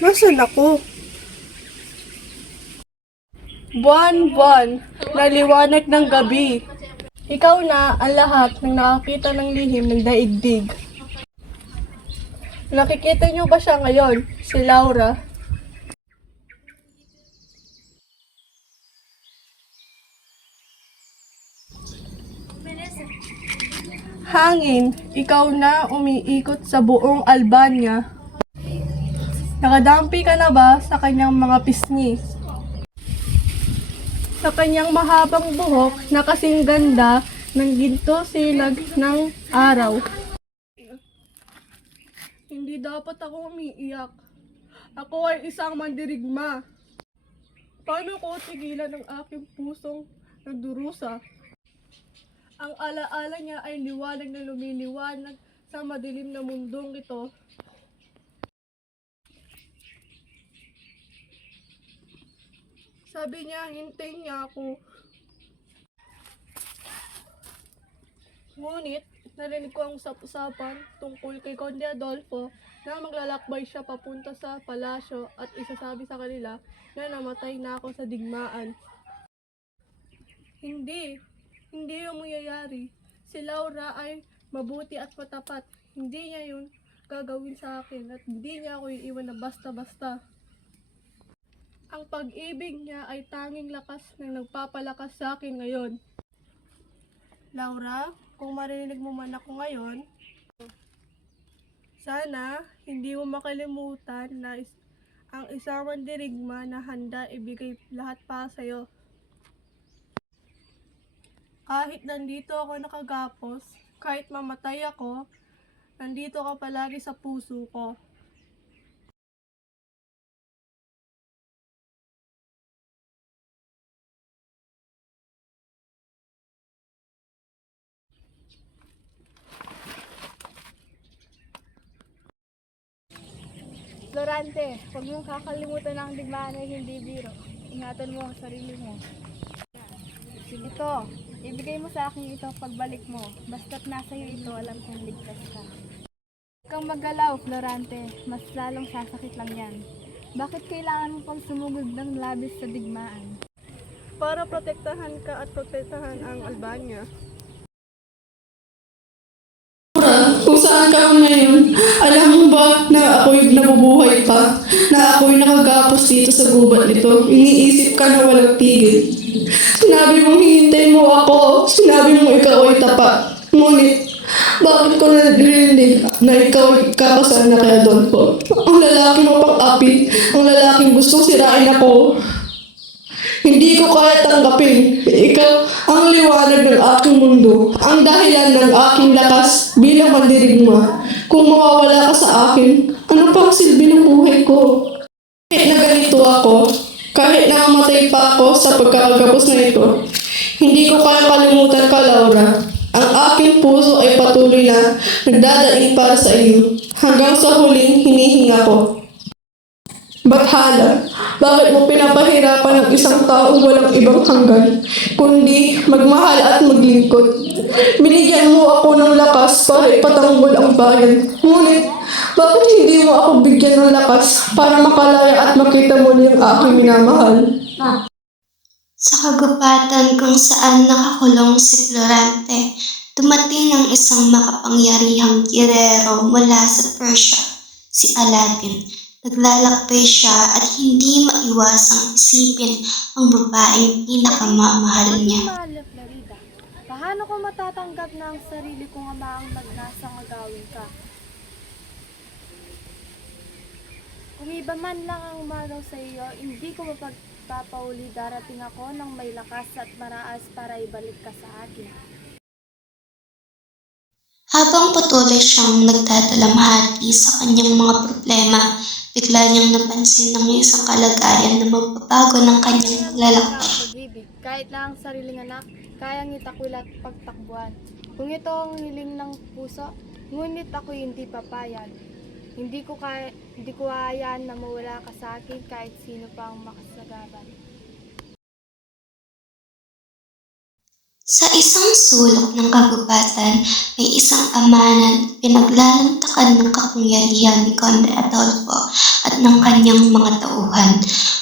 Nasaan ako? Buwan-buwan, naliwanag ng gabi. Ikaw na ang lahat ng nakakita ng lihim ng daigdig. Nakikita niyo ba siya ngayon, si Laura? Hangin, ikaw na umiikot sa buong Albania. Nakadampi ka na ba sa kanyang mga pisngi? Sa kanyang mahabang buhok na kasing ganda ng ginto silag ng araw. Hindi dapat ako umiiyak. Ako ay isang mandirigma. Paano ko tigilan ang aking pusong nagdurusa? Ang alaala niya ay liwanag na lumiliwanag sa madilim na mundong ito. Sabi niya, hintayin niya ako. Ngunit, narinig ko ang usap-usapan tungkol kay Conde Adolfo na maglalakbay siya papunta sa palasyo at isasabi sa kanila na namatay na ako sa digmaan. Hindi yung mangyayari. Si Laura ay mabuti at matapat. Hindi niya yun gagawin sa akin at hindi niya ako iiwan na basta-basta. Ang pag-ibig niya ay tanging lakas na nagpapalakas sa akin ngayon. Laura, kung marinig mo man ako ngayon, sana hindi mo makalimutan na ang isang mandirigma na handa ibigay lahat pa sa'yo. Kahit nandito ako nakagapos, kahit mamatay ako, nandito ka palagi sa puso ko. Florante, huwag mong kakalimutan ang digmaan ay hindi biro. Ingatan mo ang sarili mo. Ito, ibigay mo sa akin ito pagbalik mo. Basta't nasa iyo ito, alam kong ligtas ka. Huwag kang maggalaw, Florante. Mas lalong sasakit lang yan. Bakit kailangan mo pang sumugod ng labis sa digmaan? Para protektahan ka at protektahan ang Albania. Kung saan ka ngayon, alam mo ba na ako'y nabubuhay pa? Na ako'y nakagapos dito sa gubat nito? Iniisip ka na walang tigil. Sinabi mong hihintay mo ako. Sinabi mong ikaw ay tapat. Ngunit, bakit ko narinig na ikaw ay kakasal na kay Adolfo? Ang lalaki mo pang-api, ang lalaking gustong sirain ako. Hindi ko kaya tanggapin. Ikaw ang liwanag ng aking mundo, ang dahilan ng aking lakas bilang mandirigma. Kung mawawala ka sa akin, ano pang silbi ng buhay ko? Kahit na ganito ako, kahit namamatay pa ako sa pagkakagapos na ito, hindi ko kaya kalimutan ka, Laura. Ang aking puso ay patuloy na nagdadaing para sa iyo, hanggang sa huling hinihinga ko. Bathala, bakit mo pinapahirapan ng isang taong walang ibang hanggan, kundi magmahal at maglingkod? Binigyan mo ako ng lakas para ipatanggol ang bayan. Ngunit, Bakit hindi mo ako bigyan ng lakas para makalaya at makita muli ang aking minamahal? Sa kagubatan kung saan nakakulong si Florante, dumating ang isang makapangyarihang giyerero mula sa Persia, si Aladdin. Naglalakbay siya at hindi maiwasang isipin ang babaeng pinakamamahal niya. Mahal na Florida, paano ko matatanggap na ang sarili kong ama ang nagnasang agawin ka? Kung iba man lang ang umagaw sa iyo, hindi ko mapagpapauli. Darating ako ng may lakas at maraas para ibalik ka sa akin. Habang patuloy siyang nagdadalamhati sa kanyang mga problema, bigla niyang napansin ng isang kalagayan na magbabago ng kanyang paglalakbay. Pag-ibig, kahit lang ang sariling anak, kayang itakwil at pagtakbuhan. Kung ito ang hiling ng puso, ngunit ako hindi papayag. Hindi ko hayaan na mawala ka sa akin kahit sino pa ang makasagaran. Sa isang sulok ng kagubatan, may isang ama na pinaglalantakan ng kapangyarihan ni Conde Adolfo at ng kanyang mga tauhan.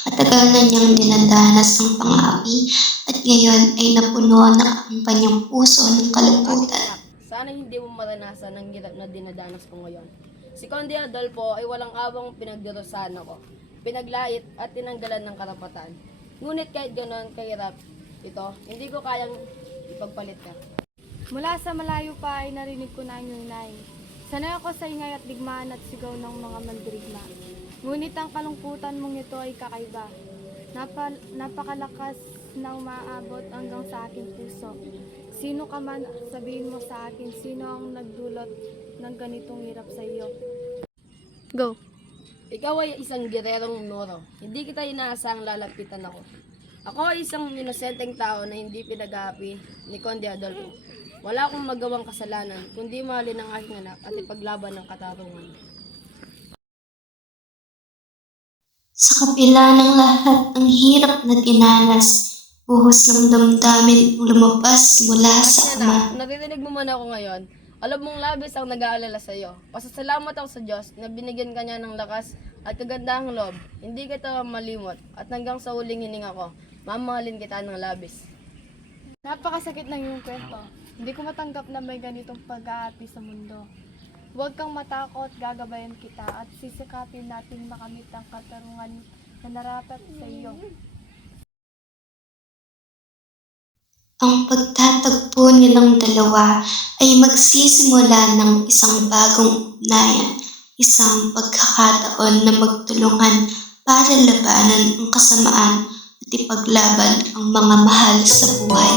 Matagal na niyang dinadanas ang pang-aapi at ngayon ay napuno na ang kanyang puso ng kalungkutan. Sana hindi mo maranasan ang hirap na dinadanas ko ngayon. Si Conde Adolfo ay walang awang pinagdarosahan ako, pinaglait at tinanggalan ng karapatan. Ngunit kahit ganoon kahirap ito, hindi ko kayang ipagpalit ka. Mula sa malayo pa ay narinig ko na ang iyong inay. Sanay ako sa ingay at digmaan at sigaw ng mga mandirigma. Ngunit ang kalungkutan mong ito ay kakaiba. Napakalakas na umaabot hanggang sa aking puso. Sino ka man, sabihin mo sa akin, sino ang nagdulot ng ganitong hirap sa iyo? Go. Ikaw ay isang gererong Moro. Hindi kita inaasang lalapitan ako. Ako ay isang inosenteng tao na hindi pinag-aapi ni Conde Adolfo. Wala akong magawang kasalanan, kundi mahalin ang aking anak at ipaglaban ng katarungan. Sa kabila ng lahat ng hirap na dinanas, buhos ng damdamin ang lumabas mula sa ama. Kung naririnig mo man ako ngayon, alam mong labis ang nag-aalala sa iyo. Pasasalamat ako sa Diyos na binigyan ka niya ng lakas at kagandahang loob. Hindi kita malimot at hanggang sa huling hininga ko, mamahalin kita ng labis. Napakasakit ng iyong kwento. Hindi ko matanggap na may ganitong pag-aapi sa mundo. Huwag kang matakot, gagabayan kita at sisikapin nating makamit ang katarungan na narapat sa iyo. Ang pagtatagpo nilang dalawa ay magsisimula ng isang bagong ugnayan, isang pagkakataon na magtulungan para labanan ang kasamaan at ipaglaban ang mga mahal sa buhay.